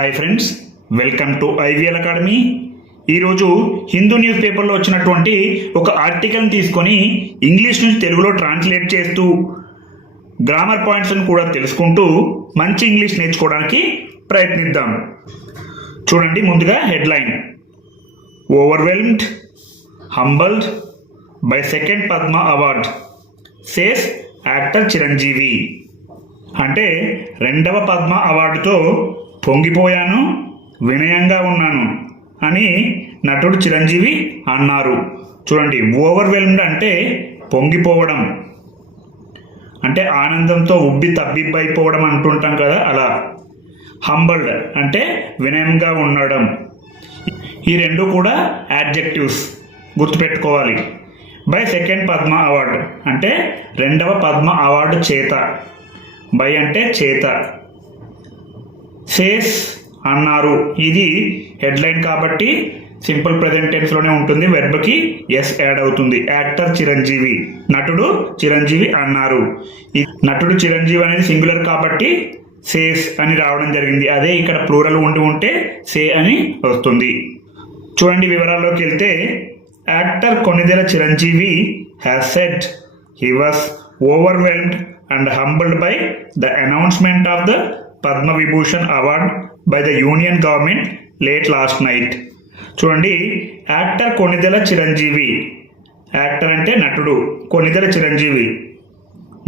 Hi friends welcome to IVL academy ఈరోజు Hindu news పేపర్లో వచ్చినటువంటి ఒక ఆర్టికల్ని తీసుకొని ఇంగ్లీష్ నుంచి తెలుగులో ట్రాన్స్లేట్ చేస్తూ గ్రామర్ పాయింట్స్ని కూడా తెలుసుకుంటూ మంచి ఇంగ్లీష్ నేర్చుకోవడానికి ప్రయత్నిద్దాం. చూడండి ముందుగా headline overwhelmed humbled by second Padma award says actor Chiranjeevi అంటే రెండవ పద్మ అవార్డుతో పొంగిపోయాను వినయంగా ఉన్నాను అని నటుడు చిరంజీవి అన్నారు. చూడండి ఓవర్వెల్మ్డ్ అంటే పొంగిపోవడం. అంటే ఆనందంతో ఉబ్బి తబ్బిబ్బైపోవడం అంటుంటాం కదా అలా. హంబల్డ్ అంటే వినయంగా ఉండడం. ఈ రెండు కూడా యాడ్జెక్టివ్స్ గుర్తుపెట్టుకోవాలి. బై సెకండ్ పద్మ అవార్డు అంటే రెండవ పద్మ అవార్డు చేత. బై అంటే చేత. సేస్ అన్నారు. ఇది హెడ్లైన్ కాబట్టి సింపుల్ ప్రజెంట్ టెన్స్లోనే ఉంటుంది. వెర్బ్కి ఎస్ యాడ్ అవుతుంది. యాక్టర్ చిరంజీవి. నటుడు చిరంజీవి అన్నారు. నటుడు చిరంజీవి అనేది సింగులర్ కాబట్టి సేస్ అని రావడం జరిగింది. అదే ఇక్కడ ప్లూరల్ ఉండి ఉంటే సే అని వస్తుంది. చూడండి వివరాల్లోకి వెళ్తే actor Konidela Chiranjeevi has said he was overwhelmed and humbled by the announcement of the Padma Vibhushan award by the union government late last night. చూడండి యాక్టర్ కొనిదెల చిరంజీవి. యాక్టర్ అంటే నటుడు కొనిదెల చిరంజీవి.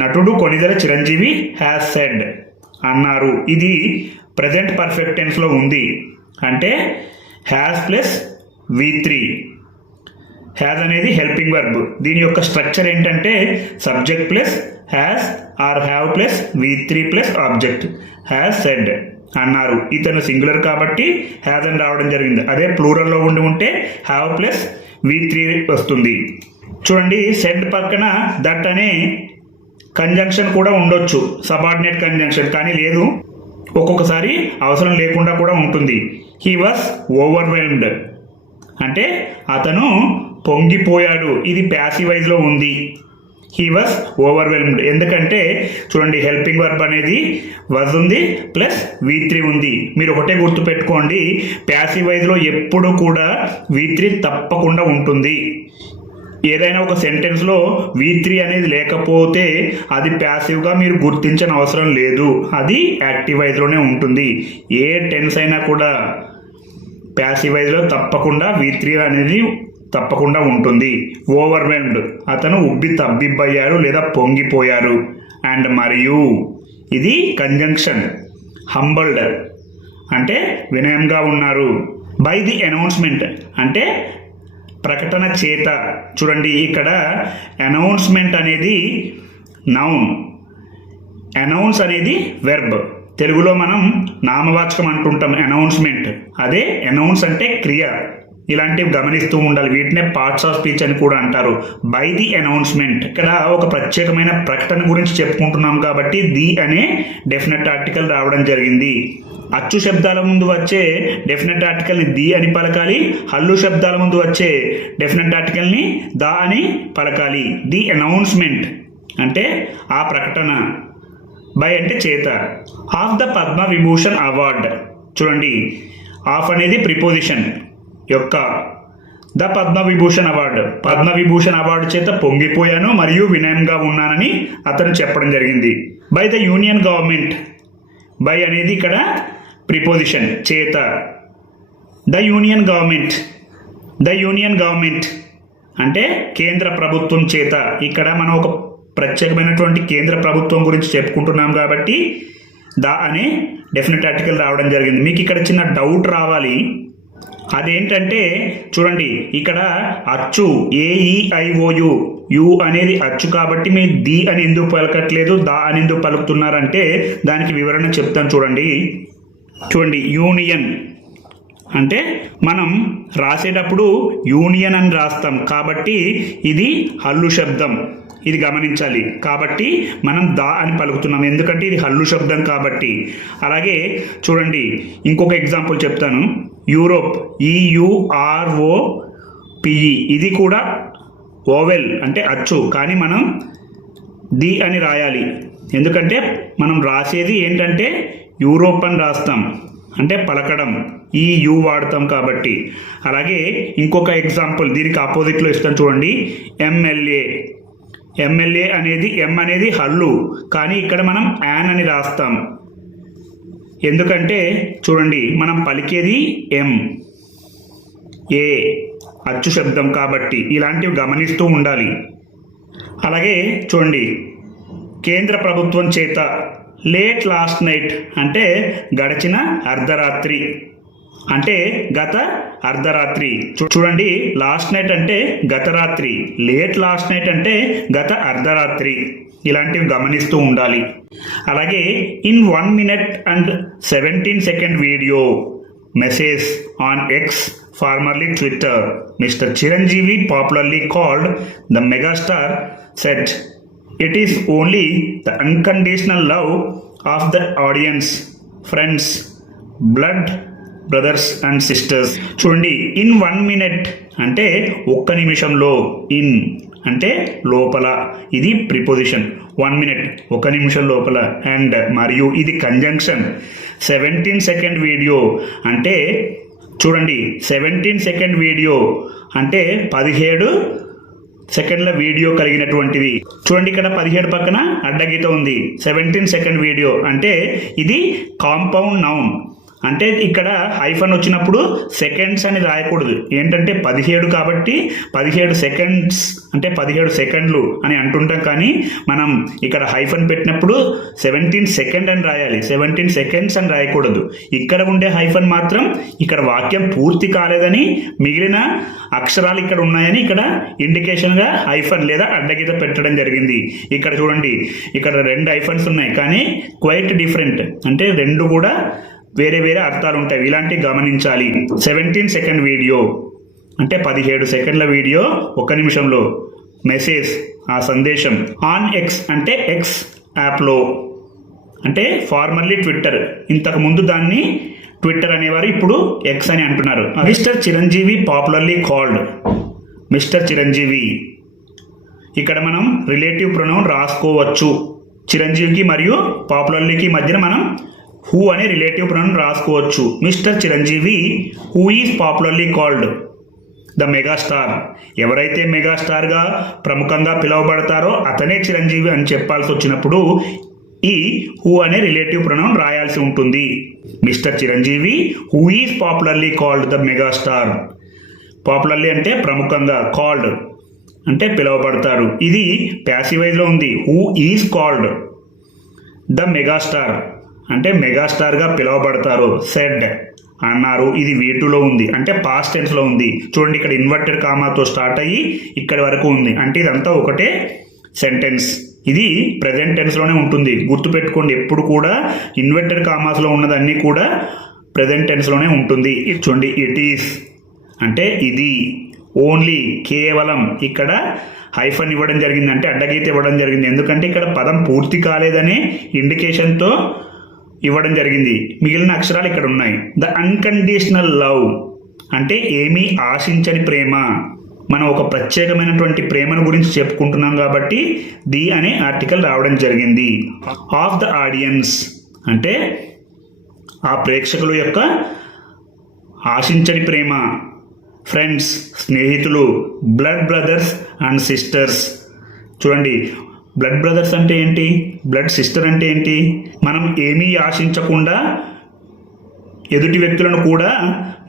నటుడు కొనిదెల చిరంజీవి హ్యాస్ సెడ్ అన్నారు. ఇది ప్రజెంట్ పర్ఫెక్ట్ టెన్స్లో ఉంది. అంటే has plus V three has అనేది హెల్పింగ్ వర్బ్ దీని యొక్క స్ట్రక్చర్ ఏంటంటే subject plus has or have plus V three plus object has said అన్నారు. ఇతను సింగులర్ కాబట్టి హ్యాజ్ అని రావడం జరిగింది. అదే ప్లూరల్లో ఉండి ఉంటే హ్యావ్ ప్లస్ వి త్రీ వస్తుంది. చూడండి సెడ్ పక్కన దట్ అనే కంజంక్షన్ కూడా ఉండొచ్చు. సబార్డినేట్ కంజంక్షన్ కానీ లేదు. ఒక్కొక్కసారి అవసరం లేకుండా కూడా ఉంటుంది. హీ వాస్ ఓవర్వెల్మ్డ్ అంటే అతను పొంగిపోయాడు. ఇది ప్యాసివైజ్లో ఉంది. హీ వాజ్ ఓవర్వెల్మ్డ్ ఎందుకంటే చూడండి హెల్పింగ్ వర్బ్ అనేది వజ్ ఉంది ప్లస్ వి త్రీ ఉంది. మీరు ఒకటే గుర్తుపెట్టుకోండి ప్యాసివైజ్లో ఎప్పుడు కూడా వి త్రీ తప్పకుండా ఉంటుంది. ఏదైనా ఒక సెంటెన్స్లో వి త్రీ అనేది లేకపోతే అది ప్యాసివ్గా మీరు గుర్తించని అవసరం లేదు. అది యాక్టివ్ వైజ్లోనే ఉంటుంది. ఏ టెన్స్ అయినా కూడా ప్యాసివైజ్లో తప్పకుండా వి త్రీ అనేది తప్పకుండా ఉంటుంది. ఓవర్వెల్మ్డ్. అతను ఉబ్బి తబ్బిబ్బయ్యారు లేదా పొంగిపోయారు. అండ్ మరియు ఇది కంజంక్షన్ హంబల్డ్ అంటే వినయంగా ఉన్నారు. బై ది అనౌన్స్మెంట్ అంటే ప్రకటన చేత. చూడండి ఇక్కడ అనౌన్స్మెంట్ అనేది నౌన్ అనౌన్స్ అనేది వెర్బ్ తెలుగులో మనం నామవాచకం అంటుంటాం అనౌన్స్మెంట్ అదే అనౌన్స్ అంటే క్రియ. ఇలాంటివి గమనిస్తూ ఉండాలి. వీటినే పార్ట్స్ ఆఫ్ స్పీచ్ అని కూడా అంటారు. బై ది అనౌన్స్మెంట్ ఇక్కడ ఒక ప్రత్యేకమైన ప్రకటన గురించి చెప్పుకుంటున్నాం కాబట్టి ది అనే డెఫినెట్ ఆర్టికల్ రావడం జరిగింది. అచ్చు శబ్దాల ముందు వచ్చే డెఫినెట్ ఆర్టికల్ని ది అని పలకాలి. హల్లు శబ్దాల ముందు వచ్చే డెఫినెట్ ఆర్టికల్ని ద అని పలకాలి. ది అనౌన్స్మెంట్ అంటే ఆ ప్రకటన. బై అంటే చేత. Of the Padma Vibhushan award చూడండి. ఆఫ్ అనేది ప్రిపోజిషన్ యొక్క the Padma Vibhushan award. Padma Vibhushan award చేత పొంగిపోయాను మరియు వినయంగా ఉన్నానని అతను చెప్పడం జరిగింది. By the union government by అనేది ఇక్కడ ప్రిపోజిషన్ చేత. The union government the union government అంటే కేంద్ర ప్రభుత్వం చేత. ఇక్కడ మనం ఒక ప్రత్యేకమైనటువంటి కేంద్ర ప్రభుత్వం గురించి చెప్పుకుంటున్నాం కాబట్టి ద అనే డెఫినెట్ ఆర్టికల్ రావడం జరిగింది. మీకు ఇక్కడ చిన్న డౌట్ రావాలి. అదేంటంటే చూడండి ఇక్కడ అచ్చు ఏఈఐఓయు యు అనేది అచ్చు కాబట్టి మీ ది అని ఎందుకు పలకట్లేదు దా అని ఎందుకు పలుకుతున్నారంటే దానికి వివరణ చెప్తాను చూడండి. చూడండి యూనియన్. అంటే మనం రాసేటప్పుడు యూనియన్ అని రాస్తాం కాబట్టి ఇది హల్లు శబ్దం. ఇది గమనించాలి. కాబట్టి మనం దా అని పలుకుతున్నాం. ఎందుకంటే ఇది హల్లు శబ్దం కాబట్టి. అలాగే చూడండి ఇంకొక ఎగ్జాంపుల్ చెప్తాను. యూరోప్ ఈయుఆర్ఓ పిఈ ఇది కూడా ఓవెల్ అంటే అచ్చు. కానీ మనం ది అని రాయాలి. ఎందుకంటే మనం రాసేది ఏంటంటే యూరోప్ అని రాస్తాం. అంటే పలకడం. ఈ యు వాడతాం కాబట్టి. అలాగే ఇంకొక ఎగ్జాంపుల్ దీనికి ఆపోజిట్లో ఇస్తాను చూడండి. ఎంఎల్ఏ ఎమ్మెల్యే అనేది ఎం అనేది హల్లు. కానీ ఇక్కడ మనం యాన్ అని రాస్తాం. ఎందుకంటే చూడండి మనం పలికేది ఎం ఏ అచ్చు శబ్దం కాబట్టి ఇలాంటివి గమనిస్తూ ఉండాలి. అలాగే చూడండి కేంద్ర ప్రభుత్వం చేత లేట్ లాస్ట్ నైట్ అంటే గడిచిన అర్ధరాత్రి అంటే గత అర్ధరాత్రి. చూ- చూడండి లాస్ట్ నైట్ అంటే గత రాత్రి. లేట్ లాస్ట్ నైట్ అంటే గత అర్ధరాత్రి. ఇలాంటివి గమనిస్తూ ఉండాలి. అలాగే in one minute and seventy second video message on X formerly Twitter. Mr Chiranjeevi popularly called the megastar said. It is only the unconditional love of the audience. Friends blood brothers and sisters. చూడండి in one minute అంటే ఒక్క నిమిషంలో in అంటే లోపల. ఇది preposition one minute ఒక నిమిషం లోపల. అండ్ మరియు ఇది కంజంక్షన్ సెవెంటీన్ సెకండ్ వీడియో అంటే చూడండి సెవెంటీన్ సెకండ్ వీడియో అంటే పదిహేడు సెకండ్ల వీడియో కలిగినటువంటిది. చూడండి ఇక్కడ పదిహేడు పక్కన అడ్డగీత ఉంది. సెవెంటీన్ సెకండ్ వీడియో అంటే ఇది కాంపౌండ్ నౌన్ అంటే ఇక్కడ హైఫన్ వచ్చినప్పుడు సెకండ్స్ అని రాయకూడదు. ఏంటంటే పదిహేడు కాబట్టి పదిహేడు సెకండ్స్ అంటే పదిహేడు సెకండ్లు అని అంటుంటాం కానీ మనం ఇక్కడ హైఫన్ పెట్టినప్పుడు సెవెంటీన్ సెకండ్ అని రాయాలి. సెవెంటీన్ సెకండ్స్ అని రాయకూడదు. ఇక్కడ ఉండే హైఫన్ మాత్రం ఇక్కడ వాక్యం పూర్తి కాలేదని మిగిలిన అక్షరాలు ఇక్కడ ఉన్నాయని ఇక్కడ ఇండికేషన్గా హైఫన్ లేదా అడ్డగీత పెట్టడం జరిగింది. ఇక్కడ చూడండి. ఇక్కడ రెండు హైఫన్స్ ఉన్నాయి. కానీ క్వైట్ డిఫరెంట్ అంటే రెండు కూడా వేరే వేరే అర్థాలు ఉంటాయి. ఇలాంటివి గమనించాలి. సెవెంటీన్ సెకండ్ వీడియో అంటే పదిహేడు సెకండ్ల వీడియో ఒక నిమిషంలో. మెసేజ్ ఆ సందేశం. ఆన్ ఎక్స్ అంటే ఎక్స్ యాప్లో అంటే ఫార్మర్లీ ట్విట్టర్ ఇంతకు ముందు దాన్ని ట్విట్టర్ అనేవారు ఇప్పుడు ఎక్స్ అని అంటున్నారు. Mr Chiranjeevi popularly called. Mr Chiranjeevi. ఇక్కడ మనం రిలేటివ్ ప్రొనౌన్ రాసుకోవచ్చు. చిరంజీవికి మరియు పాపులర్లీకి మధ్యన మనం హూ అనే రిలేటివ్ ప్రొనౌన్ రాసుకోవచ్చు. Mr Chiranjeevi who is popularly called the megastar. ఎవరైతే మెగాస్టార్గా ప్రముఖంగా పిలువబడతారో అతనే చిరంజీవి అని చెప్పాల్సి వచ్చినప్పుడు ఈ హూ అనే రిలేటివ్ ప్రొనౌన్ రాయాల్సి ఉంటుంది. Mr Chiranjeevi who is popularly called the megastar. Popularly అంటే ప్రముఖంగా కాల్డ్ అంటే పిలువబడతారు. ఇది ప్యాసివైజ్లో ఉంది. Who is called the megastar. అంటే మెగాస్టార్గా పిలువబడతారు. సెడ్ అన్నారు. ఇది వీటులో ఉంది. అంటే పాస్ట్ టెన్స్లో ఉంది. చూడండి ఇక్కడ ఇన్వర్టెడ్ కామాతో స్టార్ట్ అయ్యి ఇక్కడి వరకు ఉంది. అంటే ఇదంతా ఒకటే సెంటెన్స్ ఇది ప్రజెంట్ టెన్స్లోనే ఉంటుంది. గుర్తుపెట్టుకోండి ఎప్పుడు కూడా ఇన్వర్టెడ్ కామాస్లో ఉన్నదన్నీ కూడా ప్రజెంట్ టెన్స్లోనే ఉంటుంది. చూడండి ఇట్ ఈస్ అంటే ఇది. ఓన్లీ కేవలం ఇక్కడ హైఫన్ ఇవ్వడం జరిగింది. అంటే అడ్డగీత ఇవ్వడం జరిగింది. ఎందుకంటే ఇక్కడ పదం పూర్తి కాలేదనే ఇండికేషన్తో ఇవ్వడం జరిగింది. మిగిలిన అక్షరాలు ఇక్కడ ఉన్నాయి. ద అన్కండిషనల్ లవ్ అంటే ఏమీ ఆశించని ప్రేమ. మనం ఒక ప్రత్యేకమైనటువంటి ప్రేమను గురించి చెప్పుకుంటున్నాం కాబట్టి ది అనే ఆర్టికల్ రావడం జరిగింది. ఆఫ్ ద ఆడియన్స్ అంటే ఆ ప్రేక్షకుల యొక్క ఆశించని ప్రేమ. ఫ్రెండ్స్ స్నేహితులు బ్లడ్ బ్రదర్స్ అండ్ సిస్టర్స్ చూడండి బ్లడ్ బ్రదర్స్ అంటే ఏంటి? బ్లడ్ సిస్టర్ అంటే ఏంటి? మనం ఏమీ ఆశించకుండా ఎదుటి వ్యక్తులను కూడా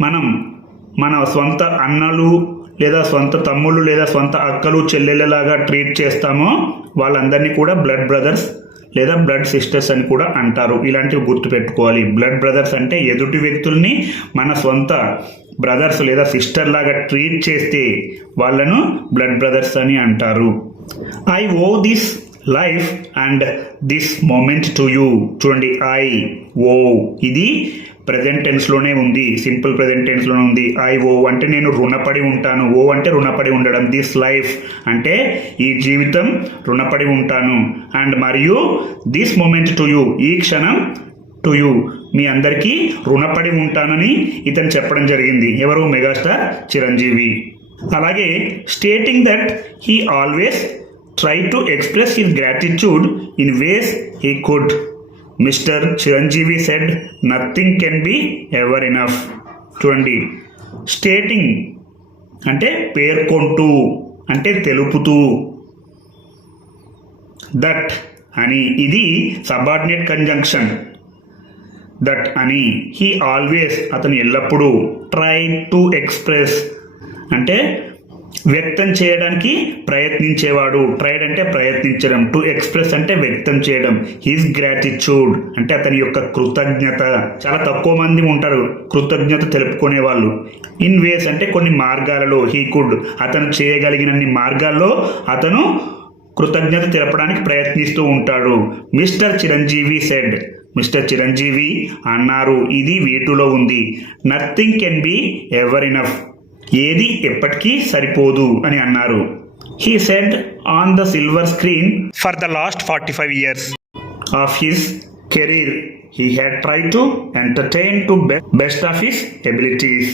మనం మన సొంత అన్నలు లేదా సొంత తమ్ముళ్ళు లేదా సొంత అక్కలు చెల్లెళ్ళలాగా ట్రీట్ చేస్తామో వాళ్ళందరినీ కూడా బ్లడ్ బ్రదర్స్ లేదా బ్లడ్ సిస్టర్స్ అని కూడా అంటారు. ఇలాంటివి గుర్తుపెట్టుకోవాలి. బ్లడ్ బ్రదర్స్ అంటే ఎదుటి వ్యక్తుల్ని మన సొంత బ్రదర్స్ లేదా సిస్టర్ లాగా ట్రీట్ చేస్తే వాళ్ళను బ్లడ్ బ్రదర్స్ అని అంటారు. I owe this life and this moment to you చూడండి ఐ ఓ ఇది ప్రజెంట్ టెన్స్లోనే ఉంది. సింపుల్ ప్రజెంట్ టెన్స్లోనే ఉంది. ఐ ఓ అంటే నేను రుణపడి ఉంటాను. ఓ అంటే రుణపడి ఉండడం. దిస్ లైఫ్ అంటే ఈ జీవితం రుణపడి ఉంటాను. అండ్ మరియు దిస్ మూమెంట్ టు యూ ఈ క్షణం టు యూ మీ అందరికీ రుణపడి ఉంటానని ఇతను చెప్పడం జరిగింది. ఎవరు? మెగాస్టార్ చిరంజీవి. అలాగే stating that he always try to express his gratitude in ways he could Mr Chiranjeevi said nothing can be ever enough చూడండి స్టేటింగ్ అంటే పేర్కొంటూ అంటే తెలుపుతూ. దట్ అని ఇది సబార్డినేట్ కంజంక్షన్ దట్ అని హీ ఆల్వేస్ అతను ఎల్లప్పుడూ ట్రై టు ఎక్స్ప్రెస్ అంటే వ్యక్తం చేయడానికి ప్రయత్నించేవాడు. ట్రైడ్ అంటే ప్రయత్నించడం. టు ఎక్స్ప్రెస్ అంటే వ్యక్తం చేయడం. హిస్ గ్రాటిట్యూడ్ అంటే అతని యొక్క కృతజ్ఞత. చాలా తక్కువ మంది ఉంటారు. కృతజ్ఞత తెలుపుకునే వాళ్ళు ఇన్ వేస్ అంటే కొన్ని మార్గాలలో హీ కుడ్ అతను చేయగలిగినన్ని మార్గాల్లో అతను కృతజ్ఞత తెలపడానికి ప్రయత్నిస్తూ ఉంటాడు. Mr Chiranjeevi said Mr Chiranjeevi అన్నారు ఇది వీటిలో ఉంది. Nothing can be ever enough ఏది ఎప్పటికీ సరిపోదు అని అన్నారు. He said on the silver screen for the last forty five years of his career he had try to entertain to best of his abilities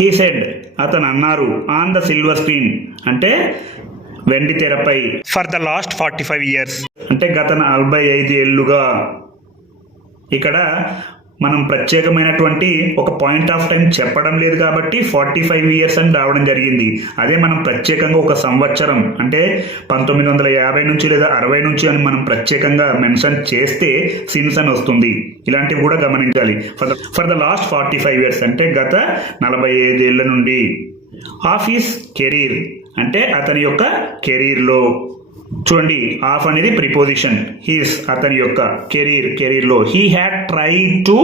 he said అతను అన్నారు on the silver screen అంటే వెండి తెరపై for the last forty five years అంటే గత నలభై ఐదు ఏళ్ళుగా ఇక్కడ మనం ప్రత్యేకమైనటువంటి ఒక పాయింట్ ఆఫ్ టైం చెప్పడం లేదు కాబట్టి ఫార్టీ ఫైవ్ ఇయర్స్ అని రావడం జరిగింది. అదే మనం ప్రత్యేకంగా ఒక సంవత్సరం అంటే పంతొమ్మిది వందల యాభై నుంచి లేదా అరవై నుంచి అని మనం ప్రత్యేకంగా మెన్షన్ చేస్తే సిన్స్ అని వస్తుంది. ఇలాంటివి కూడా గమనించాలి. For the for the last forty five years అంటే గత నలభై ఐదేళ్ళ నుండి. ఆఫీస్ కెరీర్ అంటే అతని యొక్క కెరీర్లో చూడండి ఆఫ్ అనేది ప్రిపోజిషన్ హీస్ అతని యొక్క కెరీర్ కెరీర్లో he had try to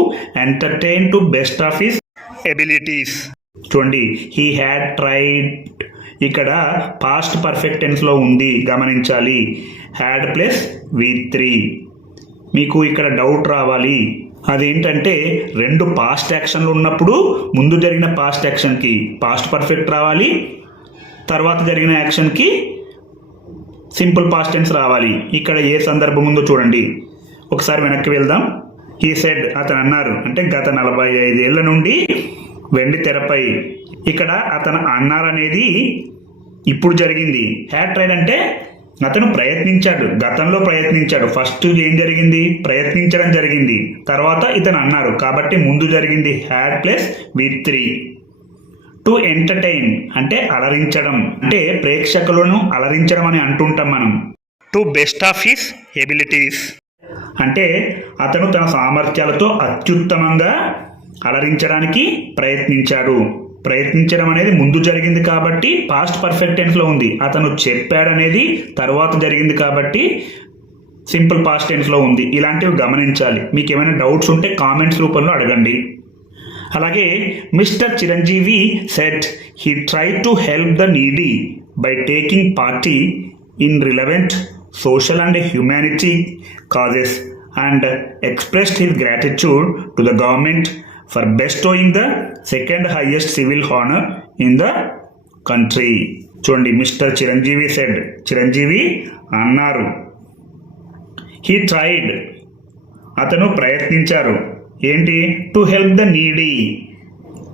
entertain to best of his abilities చూడండి హీ హ్యాడ్ ట్రైడ్ ఇక్కడ పాస్ట్ పర్ఫెక్ట్ టెన్స్లో ఉంది గమనించాలి. హ్యాడ్ ప్లస్ వి త్రీ మీకు ఇక్కడ డౌట్ రావాలి. అదేంటంటే రెండు పాస్ట్ యాక్షన్లు ఉన్నప్పుడు ముందు జరిగిన పాస్ట్ యాక్షన్కి పాస్ట్ పర్ఫెక్ట్ రావాలి. తర్వాత జరిగిన యాక్షన్కి సింపుల్ పాస్ట్ టెన్స్ రావాలి. ఇక్కడ ఏ సందర్భం ఉందో చూడండి. ఒకసారి వెనక్కి వెళ్దాం. ఈ సెడ్ అతను అన్నారు. అంటే గత నలభై ఐదేళ్ళ నుండి వెండి తెరపై ఇక్కడ అతను అన్నారనేది ఇప్పుడు జరిగింది. హ్యాట్ ట్రైడ్ అంటే అతను ప్రయత్నించాడు. గతంలో ప్రయత్నించాడు. ఫస్ట్ ఏం జరిగింది? ప్రయత్నించడం జరిగింది. తర్వాత ఇతను అన్నారు. కాబట్టి ముందు జరిగింది had plus with three to entertain అంటే అలరించడం అంటే ప్రేక్షకులను అలరించడం అని అంటుంటాం మనం. To best of his abilities అంటే అతను తన సామర్థ్యాలతో అత్యుత్తమంగా అలరించడానికి ప్రయత్నించాడు. ప్రయత్నించడం అనేది ముందు జరిగింది కాబట్టి పాస్ట్ పర్ఫెక్ట్ టెన్స్లో ఉంది. అతను చెప్పాడనేది తర్వాత జరిగింది కాబట్టి సింపుల్ పాస్ట్ టెన్స్లో ఉంది. ఇలాంటివి గమనించాలి. మీకు ఏమైనా డౌట్స్ ఉంటే కామెంట్స్ రూపంలో అడగండి. అలాగే Mr Chiranjeevi said he try to help the needy by taking party in relevant social and humanity causes and expressed his gratitude to the government for bestowing the second highest civil honour in the country చూడండి Mr Chiranjeevi said Chiranjeevi అన్నారు. He tried అతను ప్రయత్నించారు. ఏంటి? To help the needy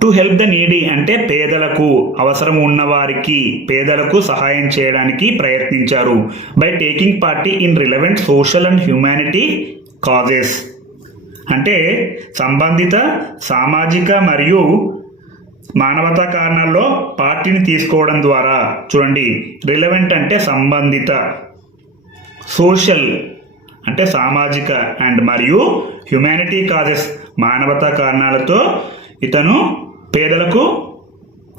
to help the needy అంటే పేదలకు అవసరం ఉన్నవారికి పేదలకు సహాయం చేయడానికి ప్రయత్నించారు. By taking party in relevant social and humanity causes అంటే సంబంధిత సామాజిక మరియు మానవతా కారణాల్లో పార్టీని తీసుకోవడం ద్వారా. చూడండి రిలవెంట్ అంటే సంబంధిత సోషల్ అంటే సామాజిక అండ్ మరియు హ్యుమానిటీ కాజెస్ మానవతా కారణాలతో ఇతను పేదలకు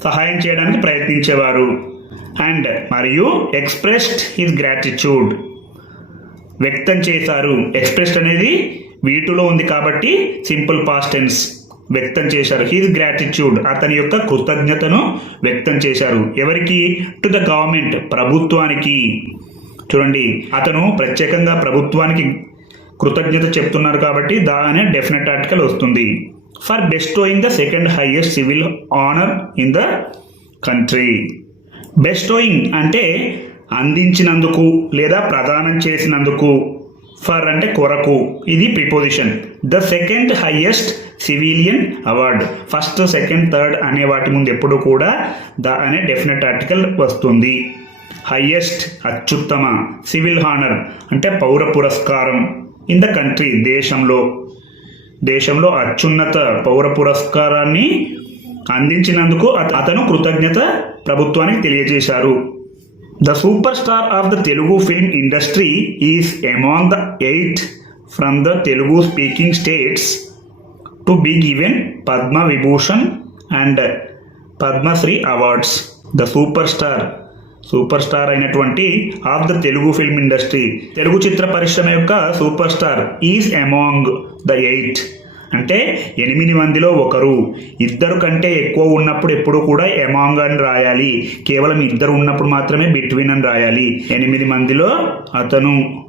సహాయం చేయడానికి ప్రయత్నించేవారు. అండ్ మరియు ఎక్స్ప్రెస్డ్ హిస్ గ్రాటిట్యూడ్ వ్యక్తం చేశారు. ఎక్స్ప్రెస్డ్ అనేది వీటిలో ఉంది కాబట్టి సింపుల్ పాస్ట్ టెన్స్ వ్యక్తం చేశారు. హిజ్ గ్రాటిట్యూడ్ అతని యొక్క కృతజ్ఞతను వ్యక్తం చేశారు. ఎవరికి? టు ద గవర్నమెంట్ ప్రభుత్వానికి. చూడండి అతను ప్రత్యేకంగా ప్రభుత్వానికి కృతజ్ఞత చెప్తున్నారు కాబట్టి దా అనే డెఫినెట్ ఆర్టికల్ వస్తుంది. For bestowing the second highest civil honour in the country bestowing అంటే అందించినందుకు లేదా ప్రదానం చేసినందుకు. ఫర్ అంటే కొరకు. ఇది preposition the second highest civilian award first second third అనే వాటి ముందు ఎప్పుడు కూడా ద అనే డెఫినెట్ ఆర్టికల్ వస్తుంది. హైయెస్ట్ అత్యుత్తమ సివిల్ హానర్ అంటే పౌర పురస్కారం. ఇన్ ద కంట్రీ దేశంలో దేశంలో అత్యున్నత పౌర పురస్కారాన్ని అందించినందుకు అతను కృతజ్ఞత ప్రభుత్వానికి తెలియజేశారు. The super star of the Telugu film industry is among the eight from the Telugu speaking states to be given Padma Vibhushan and Padmashri awards the super star super star అయినటువంటి of the Telugu film industry. Telugu చిత్ర పరిశ్రమ యొక్క super star is among the eight. అంటే ఎనిమిది మందిలో ఒకరు. ఇద్దరు కంటే ఎక్కువ ఉన్నప్పుడు ఎప్పుడు కూడా ఎమాంగ్ అని రాయాలి. కేవలం ఇద్దరు ఉన్నప్పుడు మాత్రమే బిట్వీన్ అని రాయాలి. ఎనిమిది మందిలో అతను.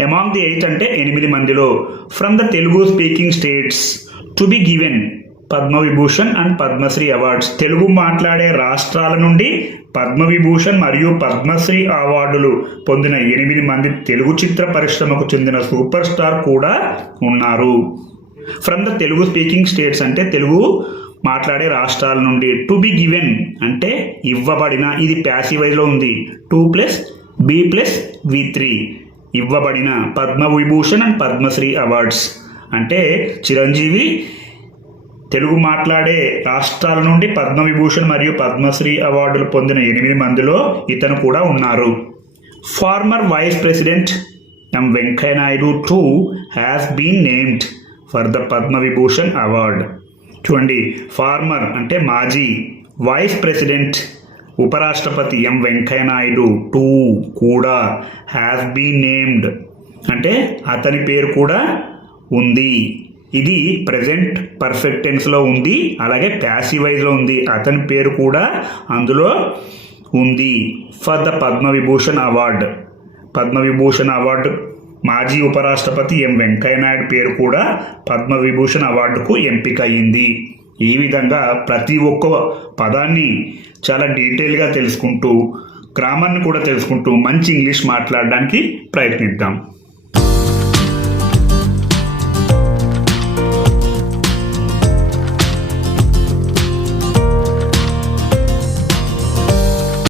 ఎమాంగ్ ది ఎయిత్ అంటే ఎనిమిది మందిలో. From the Telugu speaking states to be given Padma Vibhushan and Padmashri awards. Telugu మాట్లాడే రాష్ట్రాల నుండి పద్మవిభూషణ్ మరియు పద్మశ్రీ అవార్డులు పొందిన ఎనిమిది మంది తెలుగు చిత్ర పరిశ్రమకు చెందిన సూపర్ స్టార్ కూడా ఉన్నారు. From the Telugu speaking states అంటే తెలుగు మాట్లాడే రాష్ట్రాల నుండి టు బి గివెన్ అంటే ఇవ్వబడిన ఇది ప్యాసివైజ్లో ఉంది. To plus be plus V three ఇవ్వబడిన పద్మ విభూషణ్ అండ్ పద్మశ్రీ అవార్డ్స్. అంటే చిరంజీవి తెలుగు మాట్లాడే రాష్ట్రాల నుండి పద్మవిభూషణ్ మరియు పద్మశ్రీ అవార్డులు పొందిన ఎనిమిది మందిలో ఇతను కూడా ఉన్నారు. Former vice president M Venkaiah Naidu too has been named for the Padma Vibhushan award. చూడండి ఫార్మర్ అంటే మాజీ వైస్ ప్రెసిడెంట్ ఉపరాష్ట్రపతి ఎం వెంకయ్యనాయుడు టూ కూడా హ్యాస్ బీన్ నేమ్డ్. అంటే అతని పేరు కూడా ఉంది. ఇది ప్రజెంట్ పర్ఫెక్ట్ టెన్స్లో ఉంది అలాగే ప్యాసివైజ్లో ఉంది. అతని పేరు కూడా అందులో ఉంది. For the Padma Vibhushan award Padma Vibhushan award మాజీ ఉపరాష్ట్రపతి ఎం వెంకయ్యనాయుడు పేరు కూడా పద్మవిభూషణ్ అవార్డుకు ఎంపిక అయింది ఈ విధంగా ప్రతి ఒక్క పదాన్ని చాలా డీటెయిల్గా తెలుసుకుంటూ గ్రామాన్ని కూడా తెలుసుకుంటూ మంచి ఇంగ్లీష్ మాట్లాడడానికి ప్రయత్నిద్దాం.